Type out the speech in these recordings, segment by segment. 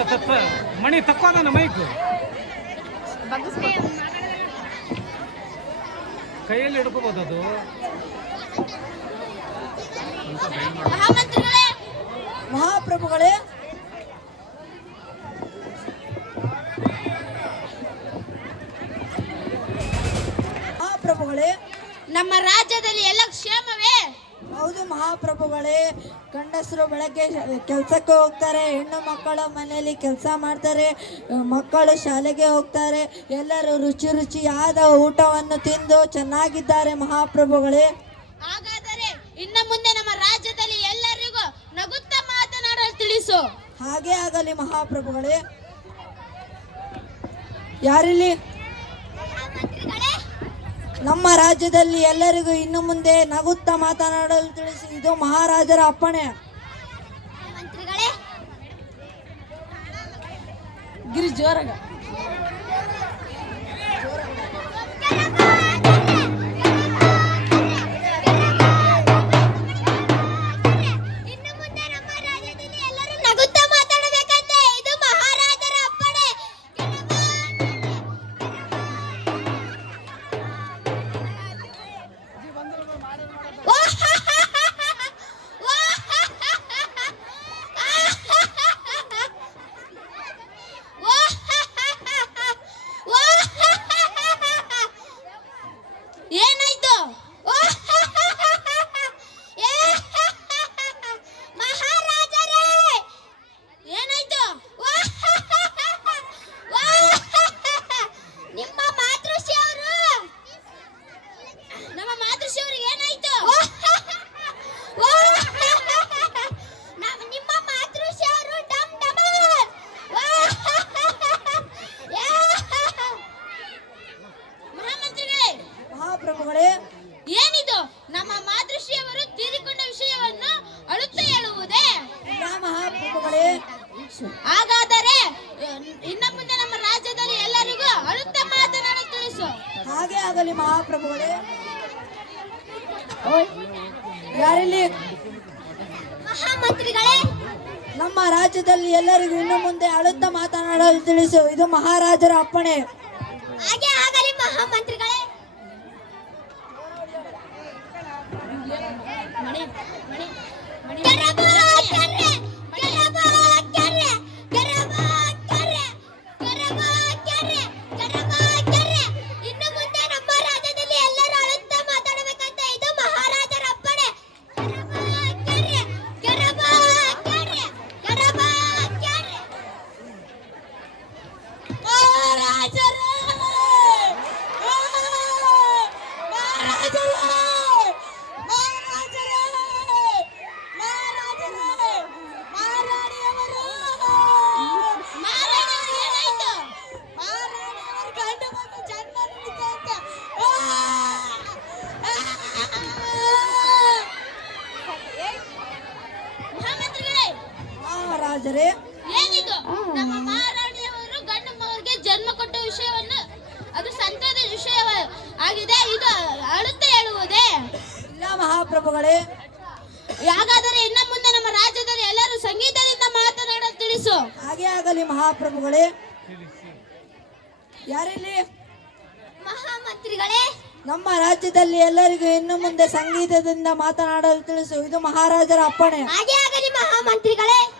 ಅದನ್ನ ತಪ್ಪ ಮಣಿ ತಕ್ಕೋದನ ಮೈಕ್ ಕೈಯಲ್ಲಿ ಹಿಡ್ಕೋಬೋದು ಅದು ಮಹಾಪ್ರಭುಗಳೇ ಮಹಾಪ್ರಭುಗಳೇ ನಮ್ಮ ರಾಜ್ಯದಲ್ಲಿ ಎಲ್ಲ ಕ್ಷೇಮವೇ? ಹೌದು ಮಹಾಪ್ರಭುಗಳೇ ಗಂಡಸರು ಬೆಳಗ್ಗೆ ಕೆಲಸಕ್ಕೆ ಹೋಗ್ತಾರೆ ಹೆಣ್ಣು ಮಕ್ಕಳ ಮನೆಯಲ್ಲಿ ಕೆಲಸ ಮಾಡ್ತಾರೆ ಮಕ್ಕಳು ಶಾಲೆಗೆ ಹೋಗ್ತಾರೆ ಎಲ್ಲರೂ ರುಚಿ ರುಚಿಯಾದ ಊಟವನ್ನು ತಿಂದು ಚೆನ್ನಾಗಿದ್ದಾರೆ ಮಹಾಪ್ರಭುಗಳೇ. ಹಾಗಾದರೆ ಇನ್ನು ಮುಂದೆ ನಮ್ಮ ರಾಜ್ಯದಲ್ಲಿ ಎಲ್ಲರಿಗೂ ನಗುತ್ತಾ ಮಾತನಾಡಲು ತಿಳಿಸು. ಹಾಗೆ ಆಗಲಿ ಮಹಾಪ್ರಭುಗಳೇ. ಯಾರಿಲ್ಲಿ? ನಮ್ಮ ರಾಜ್ಯದಲ್ಲಿ ಎಲ್ಲರಿಗೂ ಇನ್ನು ಮುಂದೆ ನಗುತ್ತಾ ಮಾತನಾಡಲು ತಿಳಿಸಿ ಇದು ಮಹಾರಾಜರ ಅಪ್ಪಣೆ. ಗಿರಿ ಜೋರಾಗ. ಯಾರಿಲ್ಲಿ? ನಮ್ಮ ರಾಜ್ಯದಲ್ಲಿ ಎಲ್ಲರಿಗೂ ಇನ್ನು ಮುಂದೆ ಅಳುತ್ತಾ ಮಾತನಾಡಲು ತಿಳಿಸು. ಇದು ಮಹಾರಾಜರ ಅಪ್ಪಣೆ. ಹಾಗೆ ಆಗಲಿ ಮಹಾಮಂತ್ರಿಗಳೇ ಮಗನಿಗೆ ಜನ್ಮ ಕೊಟ್ಟ ವಿಷಯವನ್ನು ಅದು ಸಂತದ ವಿಷಯ ಆಗಿದೆ ಇದು ಅಳುತ್ತೆ ಹೇಳುವುದೇ? ಇಲ್ಲ ಮಹಾಪ್ರಭುಗಳೇ. ಹಾಗಾದರೆ ಇನ್ನ ಮುಂದೆ ನಮ್ಮ ರಾಜ್ಯದಲ್ಲಿ ಎಲ್ಲರೂ ಸಂಗೀತದಿಂದ ಮಾತನಾಡಲು ತಿಳಿಸು. ಹಾಗೆ ಆಗಲಿ ಮಹಾಪ್ರಭುಗಳೇ. ಯಾರಿಲ್ಲಿ? ಮಹಾಮಂತ್ರಿಗಳೇ. ನಮ್ಮ ರಾಜ್ಯದಲ್ಲಿ ಎಲ್ಲರಿಗೂ ಇನ್ನು ಮುಂದೆ ಸಂಗೀತದಿಂದ ಮಾತನಾಡಲು ತಿಳಿಸು. ಇದು ಮಹಾರಾಜರ ಅಪ್ಪಣೆ. ಹಾಗೆ ಆಗಲಿ ಮಹಾಮಂತ್ರಿಗಳೇ.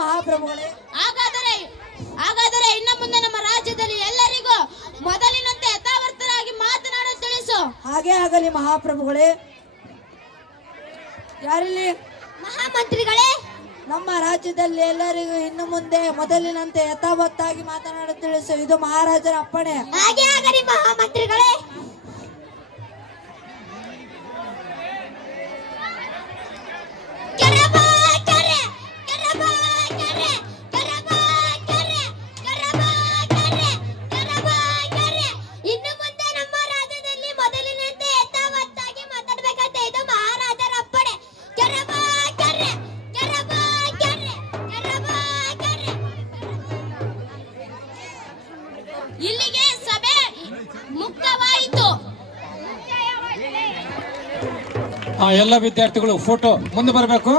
ಮಹಾಪ್ರಭುಗಳೇ. ಹಾಗಾದರೆ ಹಾಗಾದರೆ ಇನ್ನು ಮುಂದೆ ನಮ್ಮ ರಾಜ್ಯದಲ್ಲಿ ಎಲ್ಲರಿಗೂ ಮೊದಲಿನಂತೆ ಯಥಾವರ್ತರಾಗಿ ಮಾತನಾಡೋ ತಿಳಿಸು. ಹಾಗೆ ಆಗಲಿ ಮಹಾಪ್ರಭುಗಳೇ. ಯಾರಿಲ್ಲಿ? ಮಹಾಮಂತ್ರಿಗಳೇ. ನಮ್ಮ ರಾಜ್ಯದಲ್ಲಿ ಎಲ್ಲರಿಗೂ ಇನ್ನು ಮುಂದೆ ಮೊದಲಿನಂತೆ ಯಥಾವತ್ತಾಗಿ ಮಾತನಾಡ ತಿಳಿಸು. ಇದು ಮಹಾರಾಜರ ಅಪ್ಪಣೆ. ಹಾಗೆ ಆಗಲಿ. ಆ ಎಲ್ಲ ವಿದ್ಯಾರ್ಥಿಗಳು ಫೋಟೋ ಮುಂದೆ ಬರಬೇಕು.